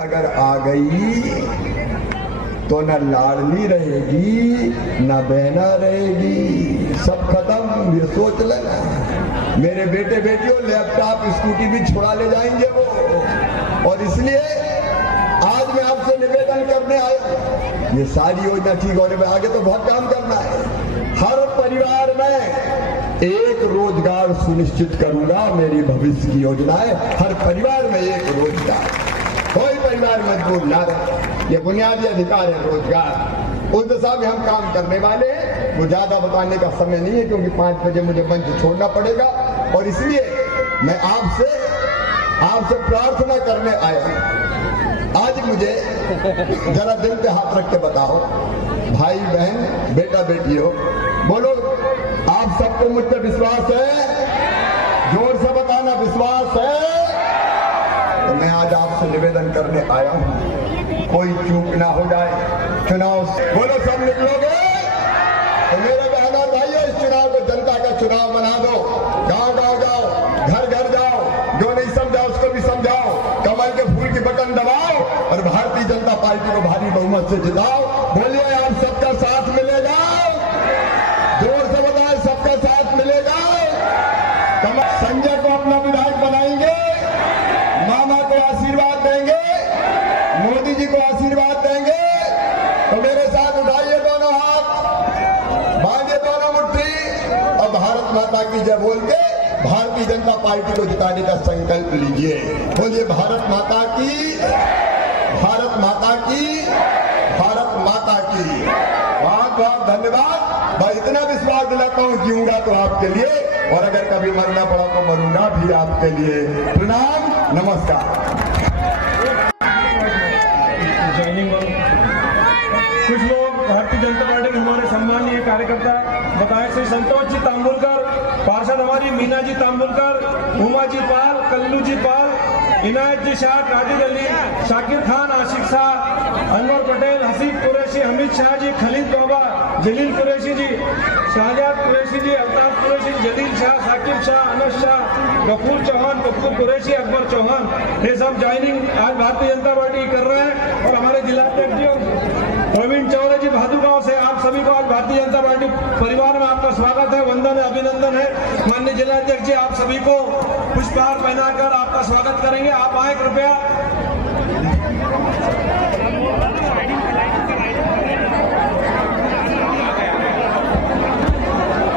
अगर आ गई तो न लाडली रहेगी न बहना रहेगी, सब खत्म। ये सोच लेना। मेरे बेटे बेटियों लैपटॉप स्कूटी भी छुड़ा ले जाएंगे वो। और इसलिए आज मैं आपसे निवेदन करने आया, ये सारी योजना ठीक होने में आगे तो बहुत काम करना है। हर परिवार में एक रोजगार सुनिश्चित करूंगा। मेरी भविष्य की योजना है हर परिवार में एक रोजगार, कोई परिवार मजबूर ना रहे। ये बुनियादी अधिकार है रोजगार। उस दिशा में हम काम करने वाले हैं। वो ज्यादा बताने का समय नहीं है क्योंकि 5 बजे मुझे मंच छोड़ना पड़ेगा। और इसलिए मैं आपसे प्रार्थना करने आया हूं। आज मुझे जरा दिल पे हाथ रख के बताओ, भाई बहन बेटा बेटी हो, बोलो आप सबको मुझ पर विश्वास है? जोर से बताना, विश्वास है? तो मैं आज आपसे निवेदन करने आया हूं, कोई चूक ना हो जाए। चुनाव बोलो सब निकलोगे तो मेरे बहनों भाइयों इस चुनाव को जनता का चुनाव बना दो। गांव-गांव जाओ, घर-घर जाओ, जो नहीं समझा उसको भी समझाओ, कमल के फूल की बटन दबाओ और भारतीय जनता पार्टी को भारी बहुमत से जिताओ। बोलिए आप सबका साथ मिलेगा? जोर से बताएं, सबका साथ मिलेगा? संजय को अपना विधायक बनाएंगे, मामा को आशीर्वाद देंगे, मोदी जी को आशीर्वाद देंगे। तो मेरे साथ उठाइए दोनों हाथ, बांधिए दोनों मुट्ठी और भारत माता की जय बोल के भारतीय जनता पार्टी को जिताने का संकल्प लीजिए। बोलिए भारत माता की, भारत माता की, भारत माता की। बहुत बहुत धन्यवाद। मैं इतना विश्वास दिलाता हूँ, जीऊंगा तो आपके लिए और अगर कभी मरना पड़ा तो मरूंगा भी आपके लिए। प्रणाम, नमस्कार। कुछ लोग भारतीय जनता पार्टी के हमारे सम्मानीय कार्यकर्ता बताए, श्री संतोष जी तांबुलकर, पार्षद हमारी मीना जी तांबुलकर, उमा जी पाल, कल्लू जी पाल, इनायत जी शाह, कादिर अली, शाकिर खान, आशिक शाह, अनवर पटेल, हसीब कुरैशी, हमीद शाह जी, खलीद बाबा, जलील कुरैशी जी, शाहजाद कुरैशी जी, अल्ताफ कुरैशी, जलील शाह, साकिब शाह, अनस शाह, गफूर चौहान, गफूर कुरैशी, अकबर चौहान, ये सब ज्वाइनिंग आज भारतीय जनता पार्टी कर रहे हैं। और हमारे जिला अध्यक्ष प्रवीण चौधरी जी भादुगांव से, आप सभी को आज भारतीय जनता पार्टी परिवार में आपका स्वागत है, वंदन है, अभिनंदन है। माननीय जिला अध्यक्ष जी आप सभी को पुष्पहार पहनाकर आपका स्वागत करेंगे। आप आए कृपया।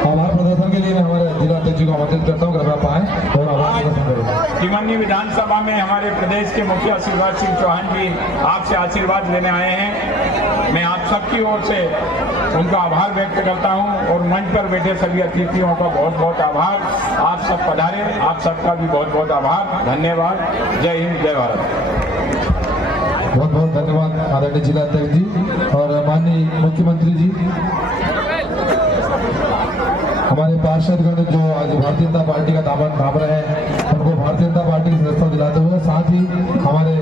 आभार प्रदर्शन के लिए मैं हमारे जिला अध्यक्ष को आमंत्रित करता हूँ, कृपया पाएं और आभार प्रदर्शन करें। तिमन्नी विधानसभा में हमारे प्रदेश के मुखिया शिवराज सिंह चौहान जी आपसे आशीर्वाद लेने आए हैं। मैं आप सबकी ओर से उनका आभार व्यक्त करता हूं और मंच पर बैठे सभी अतिथियों का बहुत बहुत आभार। आप सब पधारे, आप सबका भी बहुत बहुत आभार, धन्यवाद। जय हिंद, जय भारत। बहुत बहुत धन्यवाद आदरणीय जिला अध्यक्ष जी और माननीय मुख्यमंत्री जी। हमारे पार्षदगण जो आज भारतीय जनता पार्टी का दामन थाम रहे हैं, उनको भारतीय जनता पार्टी की सदस्यता दिलाते हुए, साथ ही हमारे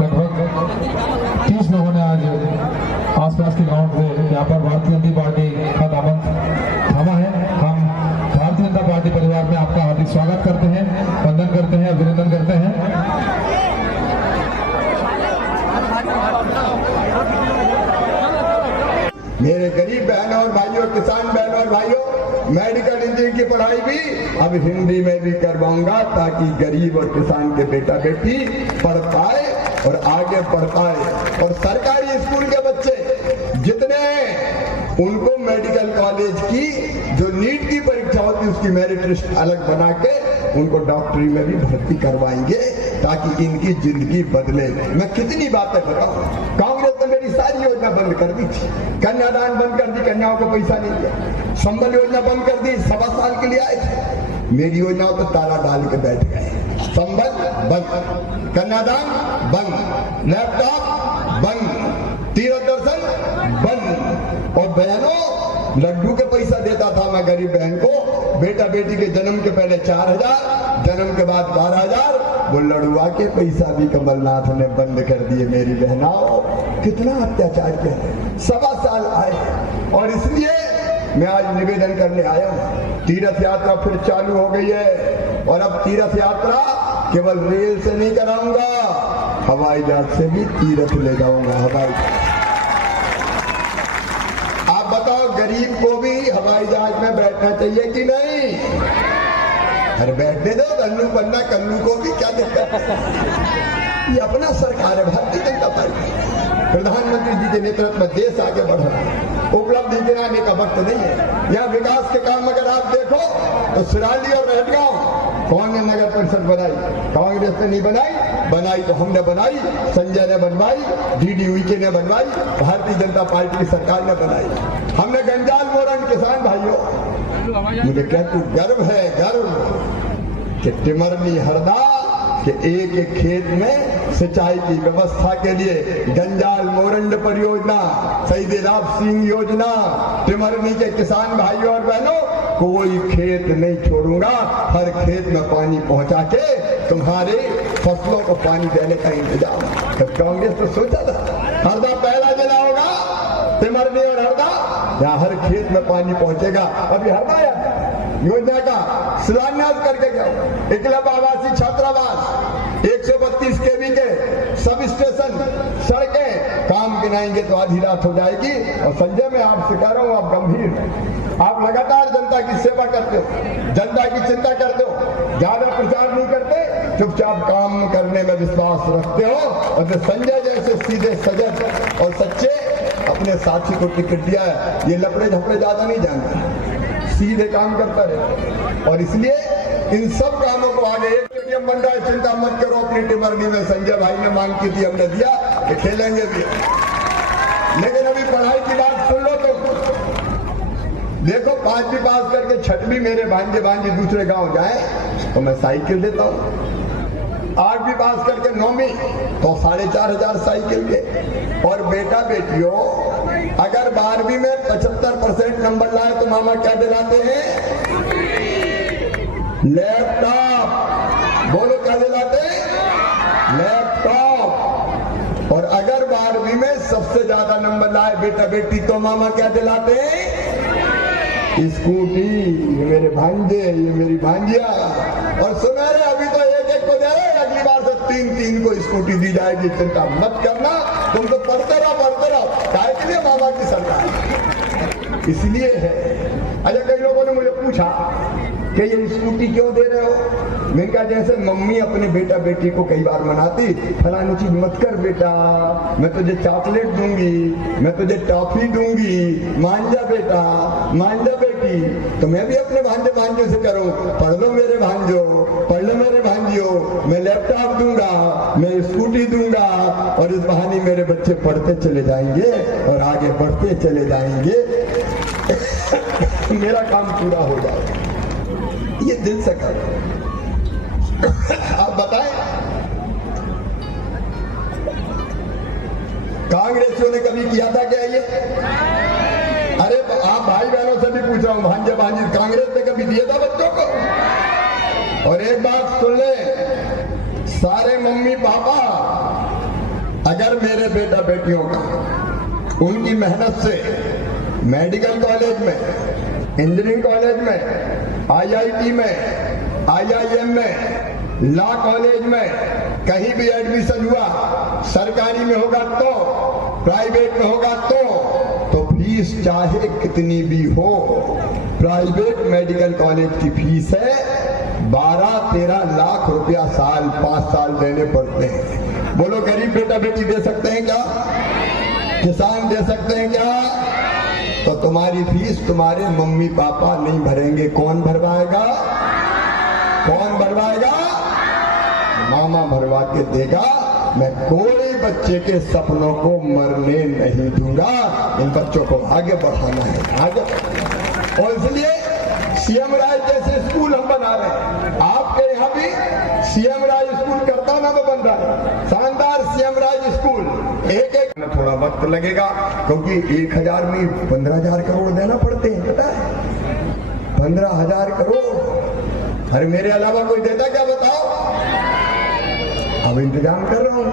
लगभग 30 लोगों ने आज आसपास के गांव से यहाँ पर भारतीय जनता पार्टी का दामन थामा है। हम भारतीय जनता पार्टी परिवार में आपका हार्दिक स्वागत करते हैं, वंदन करते हैं, अभिनंदन करते हैं। मेरे गरीब बहनों और भाइयों, किसान बहनों और भाइयों, मेडिकल इंजीनियरिंग की पढ़ाई भी अब हिंदी में भी करवाऊंगा ताकि गरीब और किसान के बेटा बेटी पढ़ पाए और आगे बढ़ पाए। और सरकारी स्कूल के बच्चे जितने हैं उनको मेडिकल कॉलेज की जो नीट की परीक्षा होती है उसकी मेरिट लिस्ट अलग बना के उनको डॉक्टरी में भी भर्ती करवाएंगे ताकि इनकी जिंदगी बदले। मैं कितनी बातें बताऊं, कांग्रेस ने मेरी सारी योजना बंद कर दी थी, कन्यादान बंद कर दी, कन्याओं को पैसा नहीं दिया, संबल योजना बंद कर दी, 1.25 साल के लिए आए थे। मेरी योजनाओं पर ताला डाल के बैठ गए। संबल बंद, कन्यादान बंद, लैपटॉप बंद, तीर्थ दर्शन बंद। और बहनों, लड्डू के पैसा देता था मैं गरीब बहन को, बेटा बेटी के जन्म के पहले 4000, जन्म के बाद 12000, वो लड़ुआ के पैसा भी कमलनाथ ने बंद कर दिए। मेरी बहनाओं, कितना अत्याचार किया, 1.25 साल आए। और इसलिए मैं आज निवेदन करने आया हूँ, तीर्थ यात्रा फिर चालू हो गई है और अब तीर्थ यात्रा केवल रेल से नहीं कराऊंगा, हवाई जहाज से भी तीर्थ ले जाऊंगा। हवाई आप बताओ, गरीब को भी हवाई जहाज में बैठना चाहिए कि नहीं? अरे बैठने दो, कल्लू बनना कल्लू को भी क्या दिक्कत है? ये अपना सरकार है, भारतीय जनता पार्टी। प्रधानमंत्री जी के नेतृत्व में देश आगे बढ़ रहा है। उपलब्धि गिनाने का वक्त नहीं है। यहाँ विकास के काम अगर आप देखो तो सिराली और रहटगांव कौन ने नगर परिषद बनाई? कांग्रेस ने नहीं बनाई, बनाई तो हमने बनाई, संजय ने बनवाई, DDUK ने बनवाई, भारतीय जनता पार्टी की सरकार ने बनाई। हमने गंजाल मोरन किसान भाइयों, मुझे क्या तू गर्व है, गर्व कि टिमरनी हरदा कि एक एक खेत में सिंचाई की व्यवस्था के लिए गंजाल मोरंड परियोजना, शहीद राव सिंह योजना, टिमरनी के किसान भाइयों और बहनों, कोई खेत नहीं छोड़ूंगा, हर खेत में पानी पहुंचा के तुम्हारे फसलों को पानी देने का इंतजाम। जब कांग्रेस तो सोचा था हरदा पहला जिला होगा, टिमरनी और हरदा, यहाँ हर खेत में पानी पहुंचेगा। अभी हरदा योजना का शिलान्यास करके गया, एकलव्य आवासीय छात्रावास, 132 kV के सब स्टेशन, सड़कें, काम गिनाएंगे तो आधी रात हो जाएगी। और संजय, मैं आपसे कह रहा हूँ, आप गंभीर, आप लगातार जनता की सेवा करते हो, जनता की चिंता करते हो, ज्यादा प्रचार नहीं करते, चुपचाप काम करने में विश्वास रखते हो। और जो संजय जैसे सीधे सजग और सच्चे अपने साथी को टिकट दिया है, ये लपड़े झपड़े ज्यादा नहीं जानते, सीधे काम करता रहे। और इसलिए इन सब कामों को आगे, एक स्टेडियम बन रहा है, चिंता मत करो, अपनी टिमरनी में संजय भाई ने मांग की थी, हमने दिया कि खेलेंगे भी। लेकिन अभी पढ़ाई की बात सुन लो तो देखो, 5वीं पास करके 6वीं मेरे भांजे भांजी दूसरे गांव जाए तो मैं साइकिल देता हूँ, 8वीं पास करके 9वीं तो 4,500 साइकिल के। और बेटा बेटियों, अगर 12वीं में 75% नंबर लाए तो मामा क्या दिलाते हैं? लैपटॉप। बोलो क्या दिलाते हैं? लैपटॉप। और अगर 12वीं में सबसे ज्यादा नंबर लाए बेटा बेटी तो मामा क्या दिलाते हैं? स्कूटी। ये मेरे भांजे, ये मेरी भांजिया। और सुना रहे, अभी तो एक एक को दे रहे, अगली बार से 3-3 को स्कूटी दी जाएगी। चिंता मत करना, तुम तो पढ़ते रहो काय के लिए मामा की सरकार इसलिए है। अच्छा, कई लोगों ने मुझे पूछा कि ये स्कूटी क्यों दे रहे हो? मैंने कहा, जैसे मम्मी अपने बेटा बेटी को कई बार मनाती, फलानी चीज मत कर बेटा, मैं तुझे चॉकलेट दूंगी, मैं तुझे टॉफी दूंगी, मान जा बेटा, मान जा बेटी। तो मैं भी अपने भांजे भांजियों से करूं, पढ़ लो मेरे भांजो, पढ़ लो मेरे भांजियों, मैं लैपटॉप दूंगा, मैं स्कूटी दूंगा, और इस बहाने मेरे बच्चे पढ़ते चले जाएंगे और आगे बढ़ते चले जाएंगे, मेरा काम पूरा हो जाएगा। ये दिल से कर। आप बताएं, कांग्रेसियों ने कभी किया था क्या ये? अरे आप भाई बहनों से भी पूछ रहा हूं, भांजे भांजी, कांग्रेस ने कभी दिया था बच्चों को? और एक बात सुन ले, सारे मम्मी पापा, अगर मेरे बेटा बेटियों का उनकी मेहनत से मेडिकल कॉलेज में, इंजीनियरिंग कॉलेज में, IIT में, IIM में, लॉ कॉलेज में कहीं भी एडमिशन हुआ, सरकारी में होगा तो, प्राइवेट में होगा तो फीस चाहे कितनी भी हो, प्राइवेट मेडिकल कॉलेज की फीस है 12-13 लाख रुपया साल, 5 साल देने पड़ते हैं। बोलो, गरीब बेटा बेटी दे सकते हैं क्या? किसान दे सकते हैं क्या? तो तुम्हारी फीस तुम्हारे मम्मी पापा नहीं भरेंगे, कौन भरवाएगा? कौन भरवाएगा? मामा भरवा के देगा। मैं कोई बच्चे के सपनों को मरने नहीं दूंगा, इन बच्चों को आगे बढ़ाना है, आगे। और इसलिए CM राय जैसे स्कूल हम बना रहे हैं। आपके यहाँ भी CM राय स्कूल करताना में बन रहा है, शानदार CM राय स्कूल। एक थोड़ा वक्त लगेगा, क्योंकि 1,000 में 15,000 करोड़ देना पड़ते हैं, पता है? 15,000 करोड़। अरे मेरे अलावा कोई देता क्या, बताओ? अब इंतजाम कर रहा हूँ,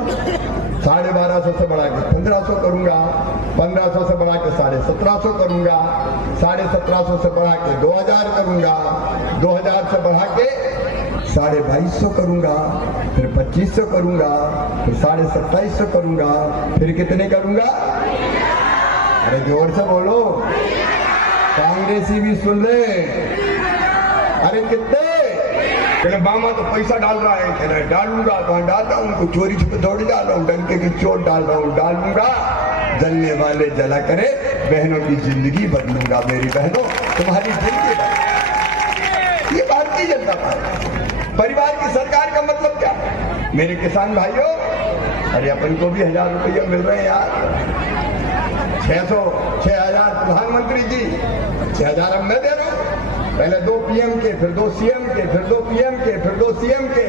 1250 से बढ़ा के 1500 करूंगा, 1500 से बढ़ा के 1750 करूंगा, 1750 से बढ़ा के 2000 करूंगा, 2000 से बढ़ा के 2250 करूंगा, फिर 2500 करूंगा, फिर 2750 करूंगा, फिर कितने करूंगा? अरे जोर से बोलो, कांग्रेसी भी सुन ले। अरे कितने? कहले मामा तो पैसा डाल रहा है, कहले डालूंगा, कहाँ डाल रहा हूँ, तो चोरी छुपे थोड़ी डाल रहा हूँ, डंके की चोट डाल रहा हूँ, डालूंगा। जलने वाले जला करे, बहनों की जिंदगी बदलूंगा। मेरी बहनों, तुम्हारी जिंदगी बदलूंगा। ये भारतीय जनता पार्टी परिवार की सरकार का मतलब क्या है? मेरे किसान भाइयों, अरे अपन को भी 1000 रुपया मिल रहे हैं यार। 6000 प्रधानमंत्री जी, 6000 अब मैं दे रहा हूँ। पहले 2 PM के, फिर 2 CM के, फिर 2 PM के, फिर 2 CM के,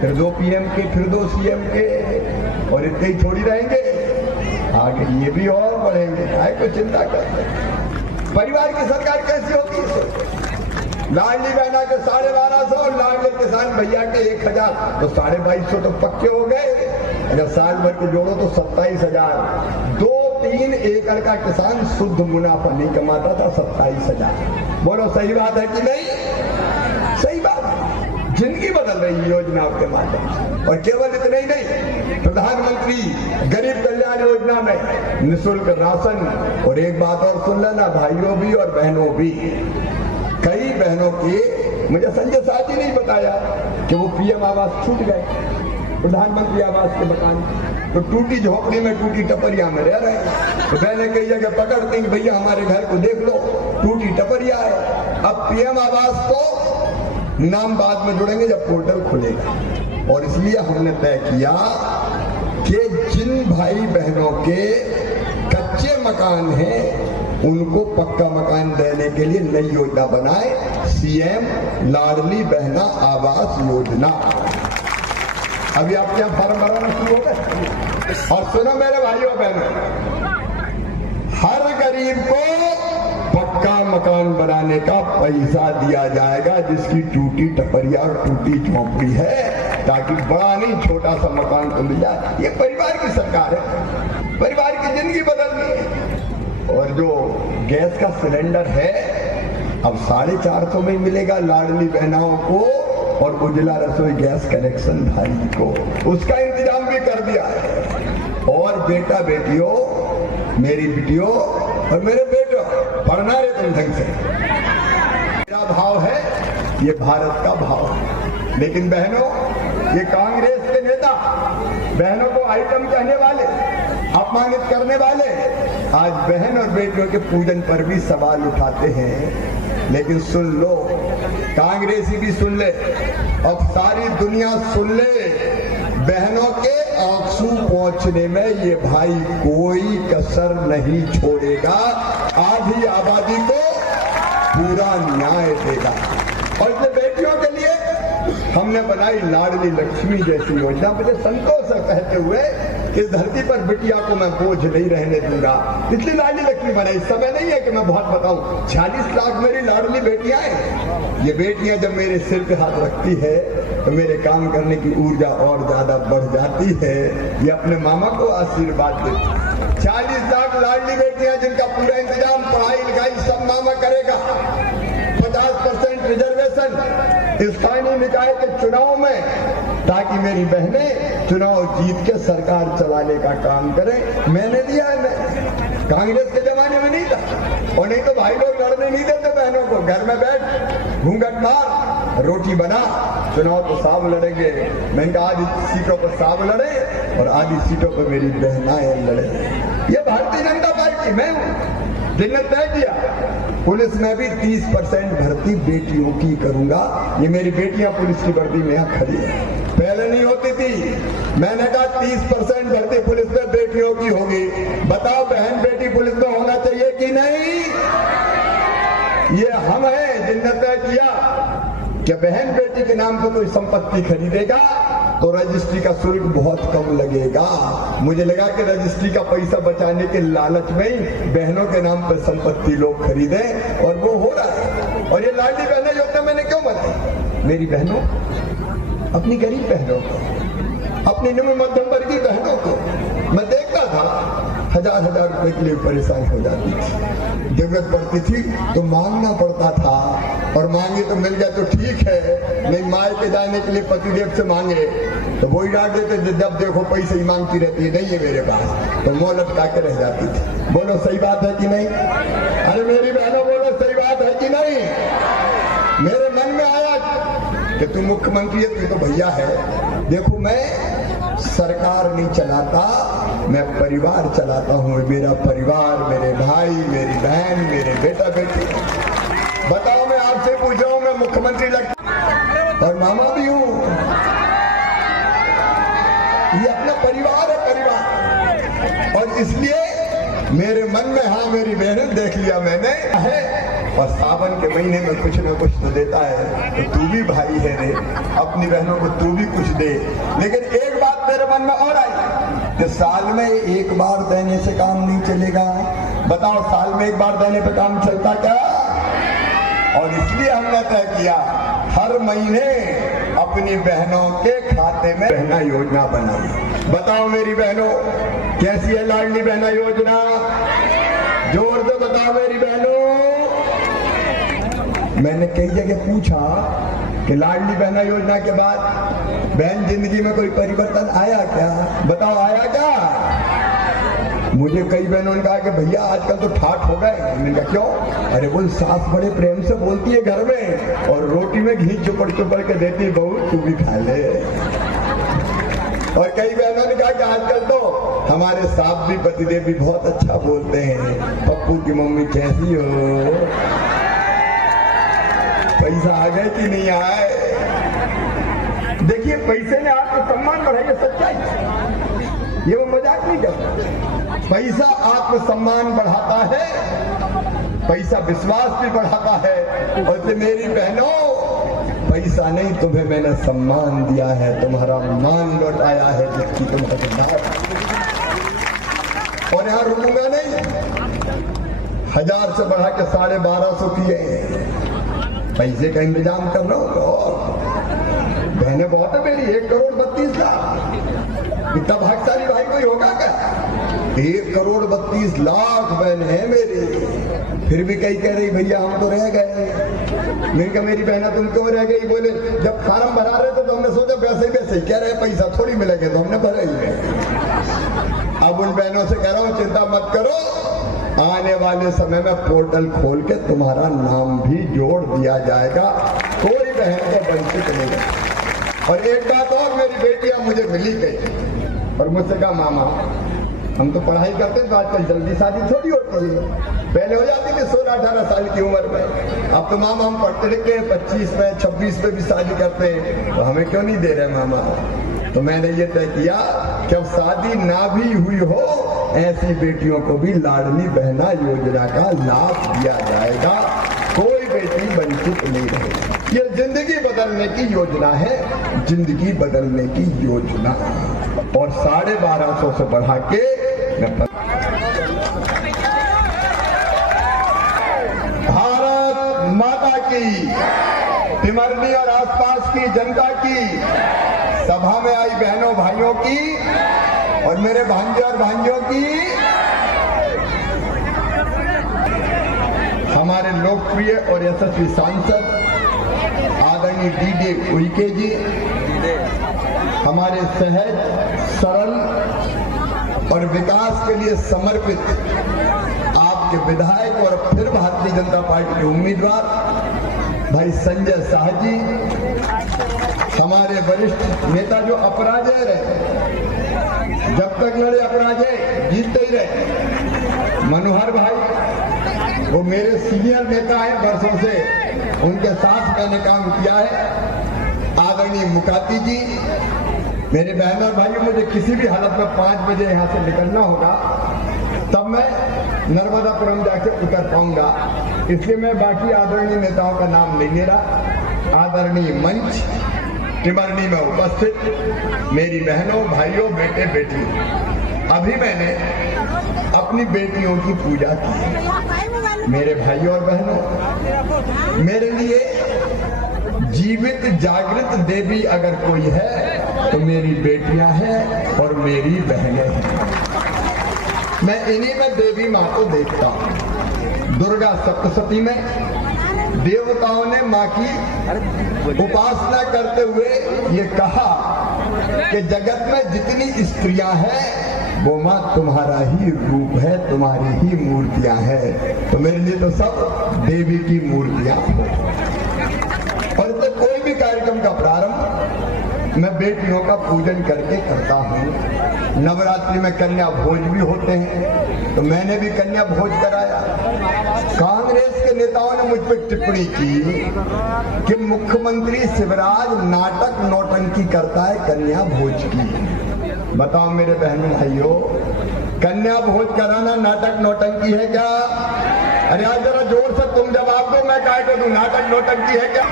फिर 2 PM के, फिर 2 CM के, और इतने ही थोड़ी रहेंगे, आगे ये भी और बढ़ेंगे। काय को चिंता करते? परिवार की सरकार कैसी होती है? लाडली बहना के 1250 और लाडले किसान भैया के 1000, तो 2250 तो पक्के हो गए। अगर साल भर के जोड़ो तो 27000। 2-3 एकड़ का किसान शुद्ध मुनाफा नहीं कमाता था, 27000। बोलो सही बात है कि नहीं? सही बात है। जिंदगी बदल रही है योजनाओं के माध्यम से। और केवल इतना ही नहीं, प्रधानमंत्री गरीब कल्याण योजना में निःशुल्क राशन। और एक बात और सुन लेना भाइयों भी और बहनों भी, कई बहनों के, मुझे संजय शाह जी ने बताया कि वो PM आवास छूट गए, प्रधानमंत्री आवास के मकान, तो टूटी झोपड़ी में, टूटी टपरिया में रह रहे हैं। तो बहने कई जगह पकड़ते हैं, भैया हमारे घर को देख लो, टूटी टपरिया है। अब PM आवास को नाम बाद में जुड़ेंगे जब पोर्टल खुलेगा। और इसलिए हमने तय किया कि जिन भाई बहनों के कच्चे मकान हैं उनको पक्का मकान देने के लिए नई योजना बनाए, CM लाडली बहना आवास योजना। अभी आपके यहाँ फॉर्म भराना शुरू हो गए। और सुनो मेरे भाइयों बहनों, हर गरीब को पक्का मकान बनाने का पैसा दिया जाएगा जिसकी टूटी टपरिया और टूटी झोंपड़ी है, ताकि बड़ा नहीं छोटा सा मकान तो मिल जाए। ये परिवार की सरकार है, परिवार की जिंदगी बदलनी है। और जो गैस का सिलेंडर है अब 450 में मिलेगा लाडली बहनाओं को, और उजला रसोई गैस कनेक्शन धारी को, उसका इंतजाम भी कर दिया है। और बेटा बेटियों, मेरी बेटियों और मेरे बेटों, पढ़ना रे तुम ढंग से। मेरा भाव है, ये भारत का भाव है। लेकिन बहनों, ये कांग्रेस के नेता बहनों को आइटम कहने वाले, अपमानित करने वाले, आज बहन और बेटियों के पूजन पर भी सवाल उठाते हैं। लेकिन सुन लो, कांग्रेसी भी सुन ले, अब सारी दुनिया सुन ले, बहनों के आंसू पहुंचने में ये भाई कोई कसर नहीं छोड़ेगा। आधी आबादी को पूरा न्याय देगा। और इसलिए बेटियों के लिए हमने बनाई लाडली लक्ष्मी जैसी योजना। मुझे संतोष है कहते हुए इस धरती पर बिटिया को मैं बोझ नहीं रहने दूंगा, इसलिए लाडली लक्ष्मी बनाई। इस समय नहीं है कि मैं बहुत बताऊं, 40 लाख मेरी लाडली बेटियां हैं। ये बेटियां जब मेरे सिर पे हाथ रखती है तो मेरे काम करने की ऊर्जा और ज्यादा बढ़ जाती है। ये अपने मामा को आशीर्वाद देती। 40 लाख लाडली बेटियां जिनका पूरा इंतजाम, पढ़ाई लिखाई सब मामा करेगा। 50% रिजर्वेशन स्थानीय निकाय के चुनाव में, ताकि मेरी बहनें चुनाव जीत के सरकार चलाने का काम करें। मैंने दिया है, मैं कांग्रेस के जमाने में नहीं था। और नहीं तो भाई लोग लड़ने नहीं देते बहनों को, घर में बैठ घूंघट मार, रोटी बना, चुनाव तो साहब लड़ेंगे। मैंने कहा आधी सीटों पर साहब लड़े और आधी सीटों पर मेरी बहनाएं लड़े। ये भारतीय जनता पार्टी मैं हूं, जिन्हें तय किया पुलिस में भी 30% भर्ती बेटियों की करूंगा। ये मेरी बेटियां पुलिस की भर्ती में यहाँ खड़ी है, पहले नहीं होती थी। मैंने कहा 30% भर्ती पुलिस में बेटियों की होगी। बताओ बहन बेटी पुलिस में होना चाहिए कि नहीं? ये हम हैं जिनने तय किया कि बहन बेटी के नाम पर कोई संपत्ति खरीदेगा तो रजिस्ट्री का शुल्क बहुत कम लगेगा। मुझे लगा कि रजिस्ट्री का पैसा बचाने के लालच में ही बहनों के नाम पर संपत्ति लोग खरीदें, और वो हो रहा है। और ये लाडली बहनें योजना मैंने क्यों बनाई? मेरी बहनों, अपनी गरीब बहनों को, अपनी निम्न मध्यम वर्गीय बहनों को मैं देखता था 1000 रुपए के लिए परेशान हो जाती थी। जरूरत पड़ती थी तो मांगना पड़ता था, और मांगे तो मिल गया तो ठीक है, नहीं मार के जाने के लिए पतिदेव से मांगे तो वही डांट देते, जब देखो पैसे ही मांगती रहती है, नहीं है मेरे पास, तो मुंह लटका के रह जाती थी। बोलो सही बात है कि नहीं? अरे मेरी बहनों बोलो सही बात है कि नहीं? मेरे मन में आया कि तू मुख्यमंत्री है, तू तो भैया है। देखो मैं सरकार नहीं चलाता, मैं परिवार चलाता हूँ। मेरा परिवार, मेरे भाई, मेरी बहन, मेरे बेटा बेटी। बताओ मैं आपसे पूछ रहा हूँ, मैं मुख्यमंत्री लगता और मामा भी हूँ। ये अपना परिवार है, परिवार। और इसलिए मेरे मन में, हाँ मेरी बहन देख लिया मैंने है, और सावन के महीने में कुछ न कुछ तो देता है, तो तू भी भाई है रे, अपनी बहनों को तू भी कुछ दे। लेकिन एक बात मेरे मन में और आई कि साल में एक बार देने से काम नहीं चलेगा। बताओ साल में एक बार देने पे काम चलता क्या? और इसलिए हमने तय किया हर महीने अपनी बहनों के खाते में बहना योजना बनाई। बताओ मेरी बहनों कैसी है लाडली बहना योजना? जोर से बताओ मेरी बहनों। मैंने कई जगह पूछा कि लाडली बहना योजना के बाद बहन जिंदगी में कोई परिवर्तन आया क्या? बताओ आया क्या? मुझे कई बहनों ने कहा कि भैया आजकल तो ठाठ हो गए। मैंने कहा क्यों? अरे बोल सास बड़े प्रेम से बोलती है घर में, और रोटी में घी चुपड़ चुपड़ के देती है, बहू तू भी खा ले। और कई बहनों ने कहा कि आजकल तो हमारे सास भी पतिदेव भी बहुत अच्छा बोलते हैं, पप्पू की मम्मी कैसी हो? पैसा आ गए कि नहीं आए? देखिए पैसे ने आपको सम्मान बढ़ाई, सच्चाई, ये वो मजाक नहीं करता। पैसा आत्मसम्मान बढ़ाता है, पैसा विश्वास भी बढ़ाता है। और तो मेरी बहनों पैसा नहीं, तुम्हें मैंने सम्मान दिया है, तुम्हारा मान लौटाया है जिसकी तुम हकदार। और यहाँ रुकूंगा नहीं, 1000 से बढ़ा के 1250 किए। पैसे का इंतजाम कर रहा हूँ तो बहनें बहुत है मेरी, 1,32,00,000। इतना भाग्यशाली भाई कोई होगा क्या? 1,32,00,000 बहन है मेरी। फिर भी कई कह रही भैया हम तो रह गए। मैंने कहा मेरी बहना तुम क्यों रह गई? बोले जब फार्म भरा रहे थे तो हमने सोचा वैसे ही कह रहे पैसा थोड़ी मिलेगा, तो हमने भरा ही है। अब उन बहनों से कह रहा हूँ चिंता मत करो, आने वाले समय में पोर्टल खोल के तुम्हारा नाम भी जोड़ दिया जाएगा, कोई बहन को वंचित नहीं। और एक बात और, मेरी बेटियां मुझे मिली गई और मुझसे कहा मामा हम तो पढ़ाई करते हैं तो आजकल जल्दी शादी थोड़ी होती है, पहले हो जाती थी 16-18 साल की उम्र में। अब तो मामा हम पढ़ते लिखते हैं 25 में 26 में भी शादी करते हैं, तो हमें क्यों नहीं दे रहे मामा? तो मैंने ये तय किया कि अब शादी ना भी हुई हो ऐसी बेटियों को भी लाडली बहना योजना का लाभ दिया जाएगा, कोई बेटी वंचित नहीं रहेगी। ये जिंदगी बदलने की योजना है, जिंदगी बदलने की योजना। और 1250 से बढ़ा के भारत माता की, टिमरनी और आसपास की जनता की, सभा में आई बहनों भाइयों की और मेरे भांजे और भांजियों की, हमारे लोकप्रिय और यशस्वी सांसद आदरणीय डीडी उइके जी, हमारे सहज सरल और विकास के लिए समर्पित आपके विधायक और फिर भारतीय जनता पार्टी के उम्मीदवार भाई संजय शाह जी, हमारे वरिष्ठ नेता जो अपराजय रहे, जब तक लड़े अपराजय जीतते ही रहे, मनोहर भाई वो मेरे सीनियर नेता हैं वर्षों से, उनके साथ मैंने काम किया है। आदरणीय मुकाती जी, मेरे बहन और भाइयों, मुझे किसी भी हालत में 5 बजे यहाँ से निकलना होगा, तब मैं नर्मदापुरम जाके उतर पाऊंगा, इसलिए मैं बाकी आदरणीय नेताओं का नाम नहीं ले रहा। आदरणीय मंच टिमरनी में उपस्थित मेरी बहनों भाइयों बेटे बेटी, अभी मैंने अपनी बेटियों की पूजा की। मेरे भाइयों और बहनों, मेरे लिए जीवित जागृत देवी अगर कोई है तो मेरी बेटियां हैं और मेरी बहनें हैं। मैं इन्हीं में देवी माँ को देखता हूँ। दुर्गा सप्तशती में देवताओं ने माँ की उपासना करते हुए ये कहा कि जगत में जितनी स्त्रियां हैं वो माँ तुम्हारा ही रूप है, तुम्हारी ही मूर्तियां हैं। तो मेरे लिए तो सब देवी की मूर्तियां हो। और इससे कोई भी कार्यक्रम का प्रारंभ मैं बेटियों का पूजन करके करता हूँ। नवरात्रि में कन्या भोज भी होते हैं, तो मैंने भी कन्या भोज कराया। कांग्रेस के नेताओं ने मुझ पर टिप्पणी की कि मुख्यमंत्री शिवराज नाटक नौटंकी करता है कन्या भोज की। बताओ मेरे बहनों भाइयों, कन्या भोज कराना नाटक नौटंकी है क्या? अरे आज जरा जोर से तुम जवाब दो, मैं काय को दूं, नाटक नौटंकी है क्या?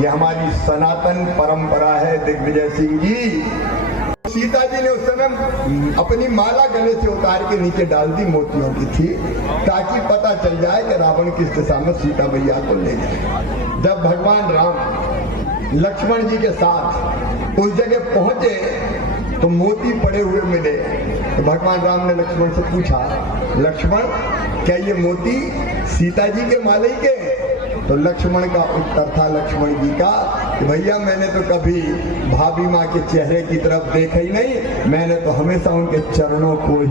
ये हमारी सनातन परंपरा है दिग्विजय सिंह जी। सीता जी ने उस समय अपनी माला गले से उतार के नीचे डाल दी, मोतियों की थी, ताकि पता चल जाए कि रावण किस दिशा में सीता मैया को ले जाए। जब भगवान राम लक्ष्मण जी के साथ उस जगह पहुंचे तो मोती पड़े हुए मिले। तो भगवान राम ने लक्ष्मण से पूछा, लक्ष्मण क्या ये मोती सीता जी के माले के? तो लक्ष्मण का उत्तर था लक्ष्मण जी का कि भैया मैंने तो कभी भाभी माँ के चेहरे की तरफ देखा ही नहीं, मैंने तो हमेशा उनके चरणों को